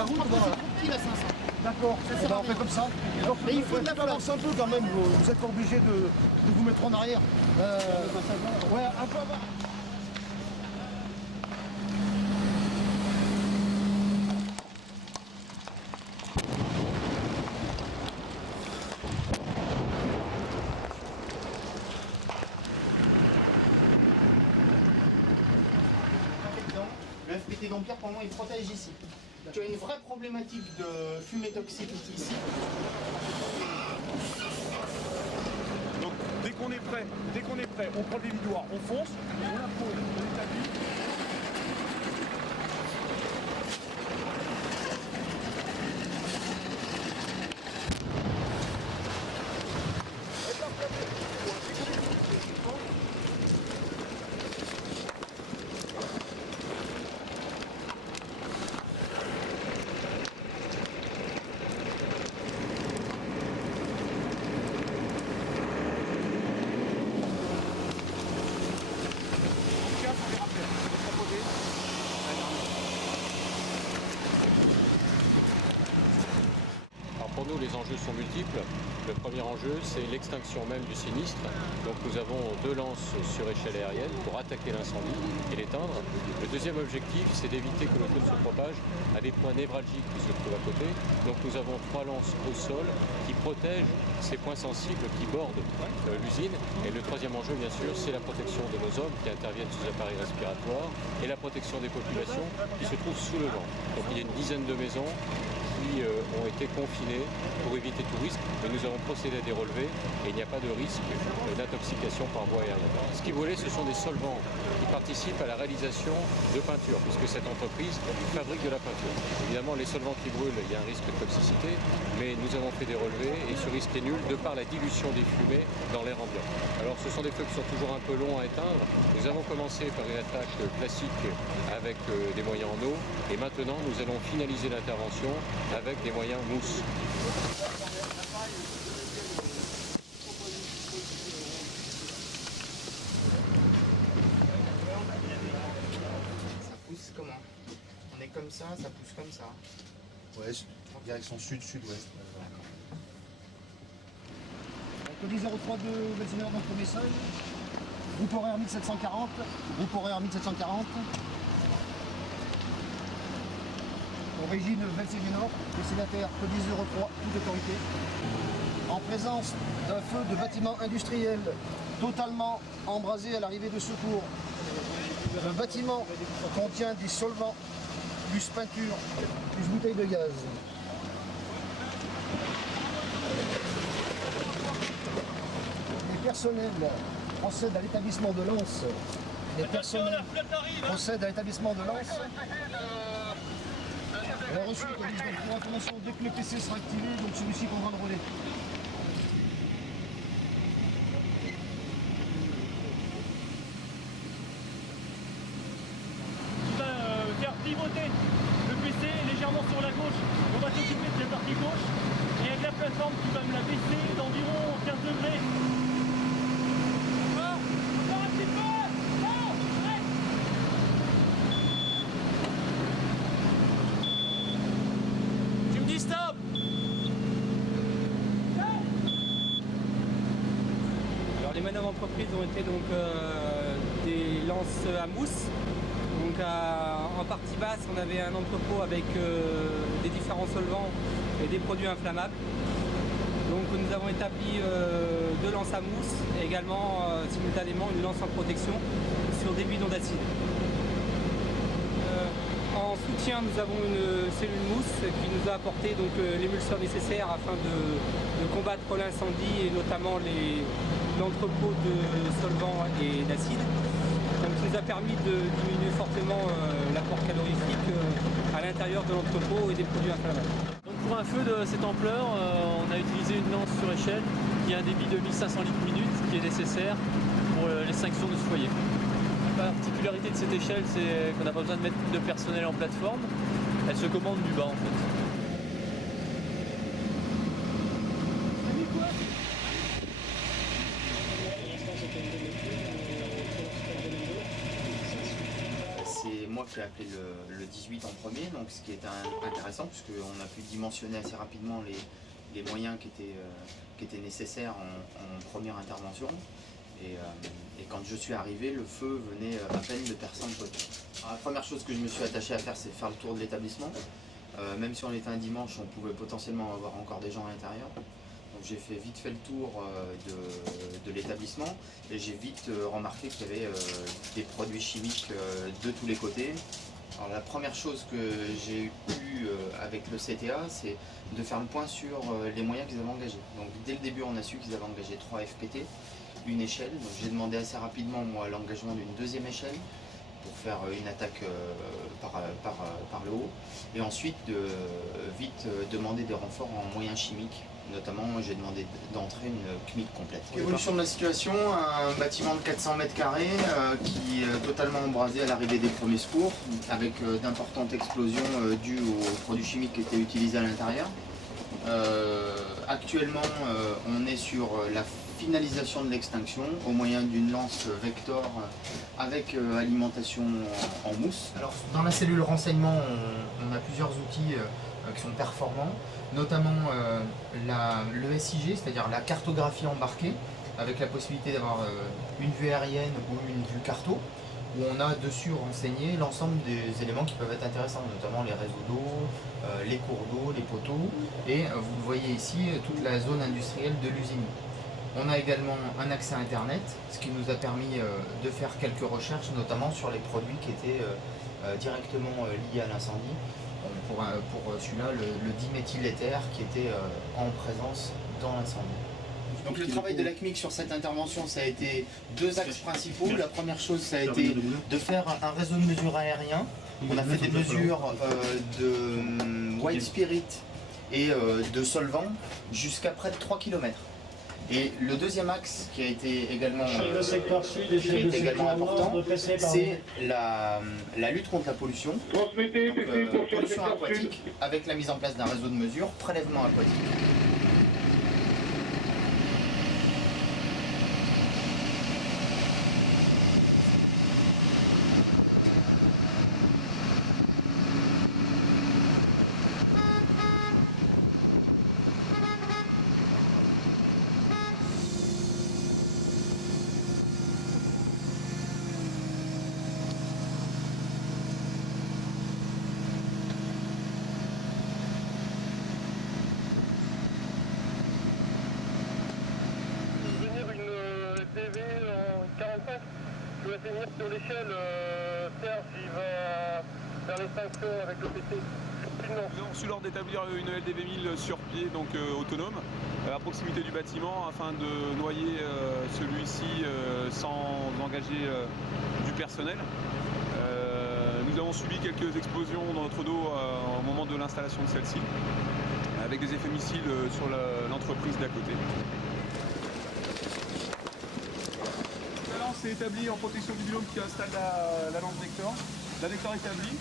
la route, voilà. Il a 500. D'accord, on fait comme ça. Donc, mais il faut de la avance un peu quand même, vous n'êtes pas obligé de vous mettre en arrière. Ouais, un peu avant. Le FPT Dampierre, pour moi, il protège ici. Tu as une vraie problématique de fumée toxique ici. Donc dès qu'on est prêt, on prend le dévidoir, on fonce, on la pose, on l'établit. Alors pour nous, les enjeux sont multiples. Le premier enjeu, c'est l'extinction même du sinistre. Donc nous avons 2 lances sur échelle aérienne pour attaquer l'incendie et l'éteindre. Le deuxième objectif, c'est d'éviter que le feu ne se propage à des points névralgiques qui se trouvent à côté. Donc nous avons 3 lances au sol qui protègent ces points sensibles qui bordent l'usine. Et le troisième enjeu, bien sûr, c'est la protection de nos hommes qui interviennent sous appareils respiratoires et la protection des populations qui se trouvent sous le vent. Donc il y a une dizaine de maisons qui ont été confinés pour éviter tout risque, mais nous avons procédé à des relevés et il n'y a pas de risque d'intoxication par voie aérienne. Ce qui volait, ce sont des solvants qui participent à la réalisation de peinture, puisque cette entreprise fabrique de la peinture. Évidemment, les solvants qui brûlent, il y a un risque de toxicité, mais nous avons fait des relevés et ce risque est nul de par la dilution des fumées dans l'air ambiant. Alors ce sont des feux qui sont toujours un peu longs à éteindre. Nous avons commencé par une attaque classique avec des moyens en eau et maintenant nous allons finaliser l'intervention avec des moyens mousse. Ça pousse comment? On est comme ça pousse comme ça. Ouais, direction sud-sud-ouest. Code 032 Vétinaire, notre message. Groupe horaire 1740. Groupe horaire 1740. Origine Velsier Nord, destinataire Code 03, toute autorité. En présence d'un feu de bâtiment industriel totalement embrasé à l'arrivée de secours. Le bâtiment contient des solvants, plus peinture, plus bouteilles de gaz. Les personnels procèdent à l'établissement de Lens. Les personnels procèdent à l'établissement de Lens. La reçu pour information, dès que le PC sera activé, donc celui-ci prendra le relais. Faire pivoter le PC légèrement sur la gauche. On va s'occuper de la partie gauche et avec la plateforme qui va me la baisser d'environ 15 degrés. Encore un petit peu. Tu me dis stop. Alors les manœuvres entreprises ont été donc des lances à mousse. Donc en partie basse, on avait un entrepôt avec des différents solvants et des produits inflammables. Donc nous avons établi 2 lances à mousse et également simultanément une lance en protection sur des bidons d'acide. En soutien, nous avons une cellule mousse qui nous a apporté l'émulseur nécessaire afin de combattre l'incendie et notamment l'entrepôt de solvants et d'acide. Donc ça nous a permis de diminuer fortement l'apport calorifique à l'intérieur de l'entrepôt et des produits inflammables. Donc pour un feu de cette ampleur, on a utilisé une lance sur échelle qui a un débit de 1500 litres minute qui est nécessaire pour l'extinction de ce foyer. La particularité de cette échelle, c'est qu'on n'a pas besoin de mettre de personnel en plateforme, elle se commande du bas en fait. moi qui ai appelé le 18 en premier, donc ce qui est intéressant puisqu'on a pu dimensionner assez rapidement les moyens qui étaient nécessaires en première intervention. Et quand je suis arrivé, le feu venait à peine de percer un poteau. La première chose que je me suis attaché à faire, c'est faire le tour de l'établissement. Même si on était un dimanche, on pouvait potentiellement avoir encore des gens à l'intérieur. Donc j'ai fait vite fait le tour de l'établissement et j'ai vite remarqué qu'il y avait des produits chimiques de tous les côtés. Alors la première chose que j'ai eu avec le CTA, c'est de faire le point sur les moyens qu'ils avaient engagés. Donc dès le début, on a su qu'ils avaient engagé 3 FPT, une échelle. Donc j'ai demandé assez rapidement moi l'engagement d'une deuxième échelle pour faire une attaque par le haut. Et ensuite vite demander des renforts en moyens chimiques. Notamment, j'ai demandé d'entrer une CMIC complète. Évolution de la situation, un bâtiment de 400 mètres carrés qui est totalement embrasé à l'arrivée des premiers secours, avec d'importantes explosions dues aux produits chimiques qui étaient utilisés à l'intérieur. Actuellement, on est sur la finalisation de l'extinction au moyen d'une lance Vector avec alimentation en mousse. Alors, dans la cellule renseignement, on a plusieurs outils qui sont performants, notamment le SIG, c'est-à-dire la cartographie embarquée, avec la possibilité d'avoir une vue aérienne ou une vue carto, où on a dessus renseigné l'ensemble des éléments qui peuvent être intéressants, notamment les réseaux d'eau, les cours d'eau, les poteaux, et vous le voyez ici, toute la zone industrielle de l'usine. On a également un accès à Internet, ce qui nous a permis de faire quelques recherches, notamment sur les produits qui étaient directement liés à l'incendie. Pour celui-là, le diméthyléther qui était en présence dans l'incendie. Donc le travail de la CMIC sur cette intervention, ça a été 2 axes principaux. La première chose, ça a été de faire un réseau de mesures aérien. On a fait des mesures de White Spirit et de solvant jusqu'à près de 3 km. Et le deuxième axe qui a été également important, c'est la lutte contre la pollution. Pollution aquatique avec la mise en place d'un réseau de mesures, prélèvement aquatique. Je vais finir sur l'échelle, Serge, il va faire l'extinction avec le PC. Nous avons reçu l'ordre d'établir une LDV 1000 sur pied, donc autonome, à proximité du bâtiment, afin de noyer celui-ci sans engager du personnel. Nous avons subi quelques explosions dans notre dos au moment de l'installation de celle-ci, avec des effets missiles sur l'entreprise d'à côté. C'est établi en protection du biome qui installe la lance Vector. La Vector établie.